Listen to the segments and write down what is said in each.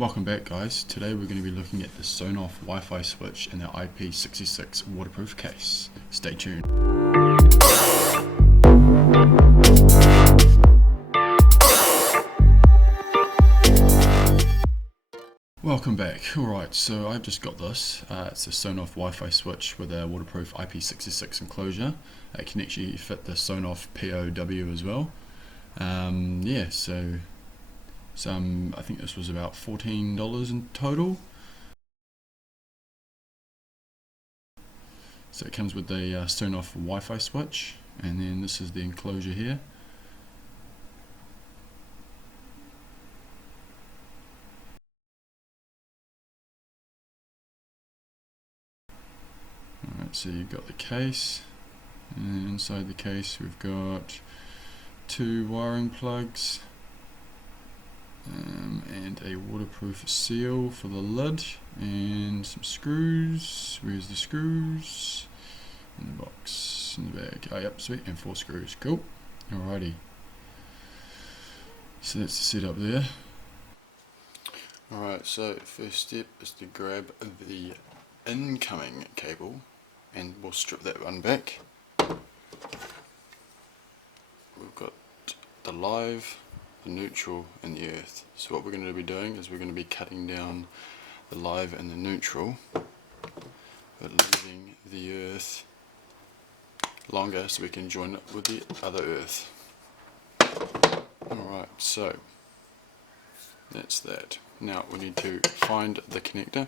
Welcome back, guys. Today we're going to be looking at the Sonoff Wi-Fi switch in the IP66 waterproof case. Stay tuned. Welcome back. Alright, so I've just got this. It's a Sonoff Wi-Fi switch with a waterproof IP66 enclosure. It can actually fit the Sonoff POW as well. I think this was about $14 in total. So it comes with the Sonoff Wi-Fi switch, and then this is the enclosure here. Alright, so you've got the case, and inside the case we've got two wiring plugs, and a waterproof seal for the lid, and some screws. Where's the screws? In the box, in the bag. Oh yep, sweet, and 4 screws. Cool. Alrighty. So that's the setup there. Alright, so first step is to grab the incoming cable, and we'll strip that one back. We've got the live, the neutral, and the earth. So what we're going to be doing is we're going to be cutting down the live and the neutral, but leaving the earth longer so we can join it with the other earth. Alright, so that's that. Now we need to find the connector.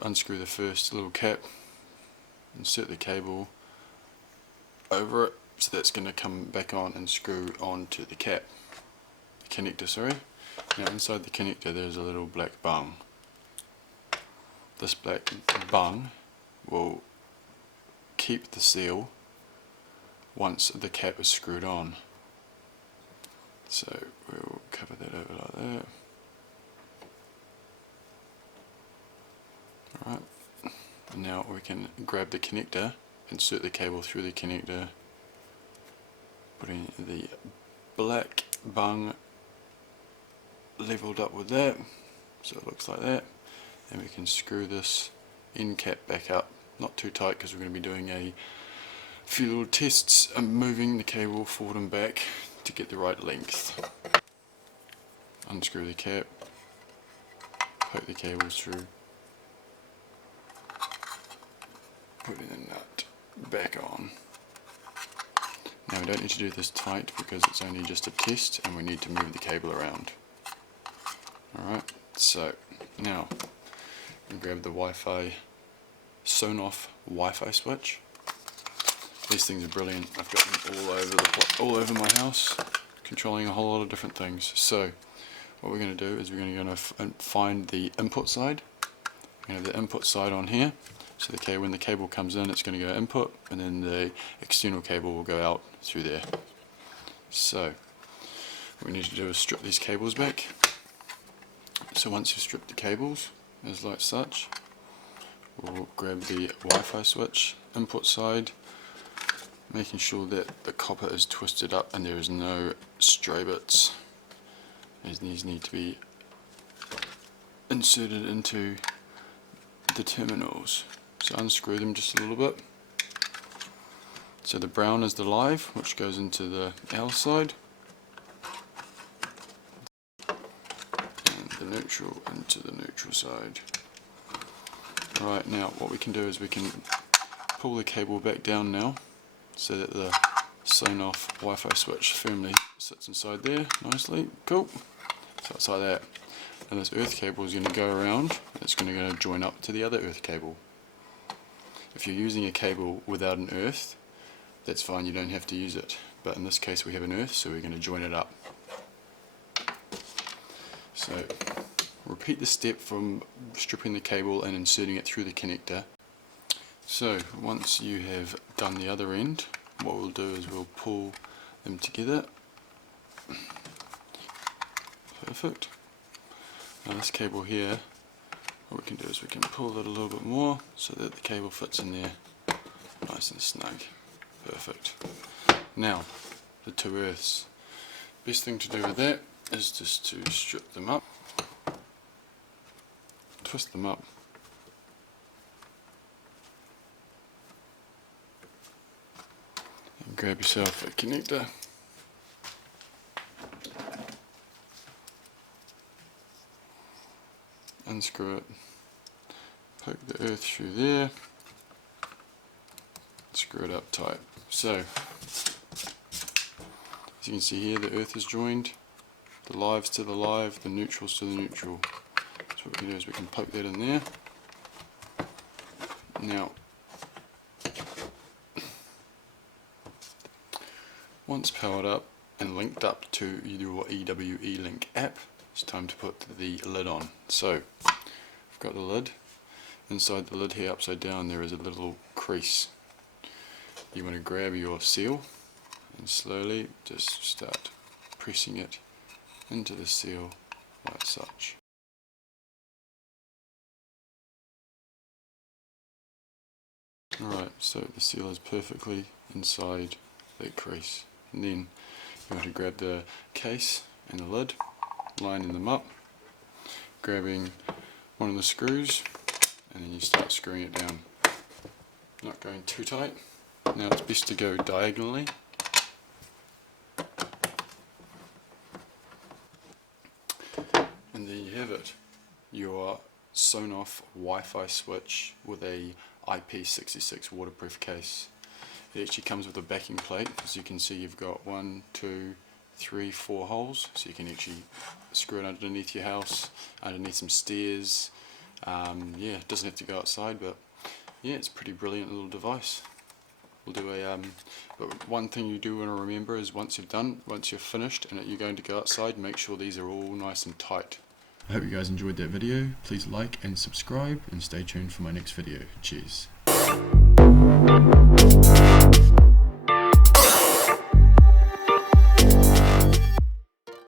Unscrew the first little cap, insert the cable over it, so that's going to come back on and screw onto the cap, the connector, sorry. Now inside the connector there's a little black bung. This black bung will keep the seal once the cap is screwed on. So we'll cover that over like that. Alright, now we can grab the connector, insert the cable through the connector, putting the black bung leveled up with that, so it looks like that, and we can screw this end cap back up, not too tight because we're going to be doing a few little tests and moving the cable forward and back to get the right length. Unscrew the cap, poke the cables through, putting the nut back on. Now we don't need to do this tight because it's only just a test and we need to move the cable around. Alright, so now we grab the Wi-Fi, Sonoff Wi-Fi switch. These things are brilliant. I've got them all over my house, controlling a whole lot of different things. So what we're going to do is we're going to find the input side. We're going to have the input side on here. So when the cable comes in, it's going to go input, and then the external cable will go out through there. So what we need to do is strip these cables back. So once you strip the cables, as like such, we'll grab the Wi-Fi switch input side, making sure that the copper is twisted up and there is no stray bits, as these need to be inserted into the terminals. So unscrew them just a little bit. So the brown is the live, which goes into the L side, and the neutral into the neutral side. Right, now what we can do is we can pull the cable back down now, so that the Sonoff Wi-Fi switch firmly sits inside there nicely. Cool. So it's like that. And this earth cable is going to go around, it's going to go join up to the other earth cable. If you're using a cable without an earth, that's fine, you don't have to use it. But in this case we have an earth, so we're going to join it up. So repeat the step from stripping the cable and inserting it through the connector. So once you have done the other end, what we'll do is we'll pull them together. Perfect. Now this cable here, what we can do is we can pull it a little bit more so that the cable fits in there nice and snug. Perfect. Now the two earths. Best thing to do with that is just to strip them up, twist them up, and grab yourself a connector. Unscrew it, poke the earth through there, screw it up tight. So, as you can see here, the earth is joined, the lives to the live, the neutrals to the neutral. So what we can do is we can poke that in there. Now, once powered up and linked up to your EWE Link app, it's time to put the lid on. So, I've got the lid. Inside the lid here, upside down, there is a little crease. You want to grab your seal and slowly just start pressing it into the seal like such. Alright, so the seal is perfectly inside that crease. And then you want to grab the case and the lid, lining them up, grabbing one of the screws, and then you start screwing it down. Not going too tight. Now it's best to go diagonally. And there you have it, your Sonoff Wi-Fi switch with a IP66 waterproof case. It actually comes with a backing plate. As you can see, you've got 1, 2, 3, 4 holes, so you can actually screw it underneath your house, underneath some stairs. Yeah, it doesn't have to go outside, but yeah, it's a pretty brilliant little device. We'll do a but one thing you do want to remember is once you're finished and you're going to go outside, make sure these are all nice and tight. I hope you guys enjoyed that video. Please like and subscribe and stay tuned for my next video. Cheers.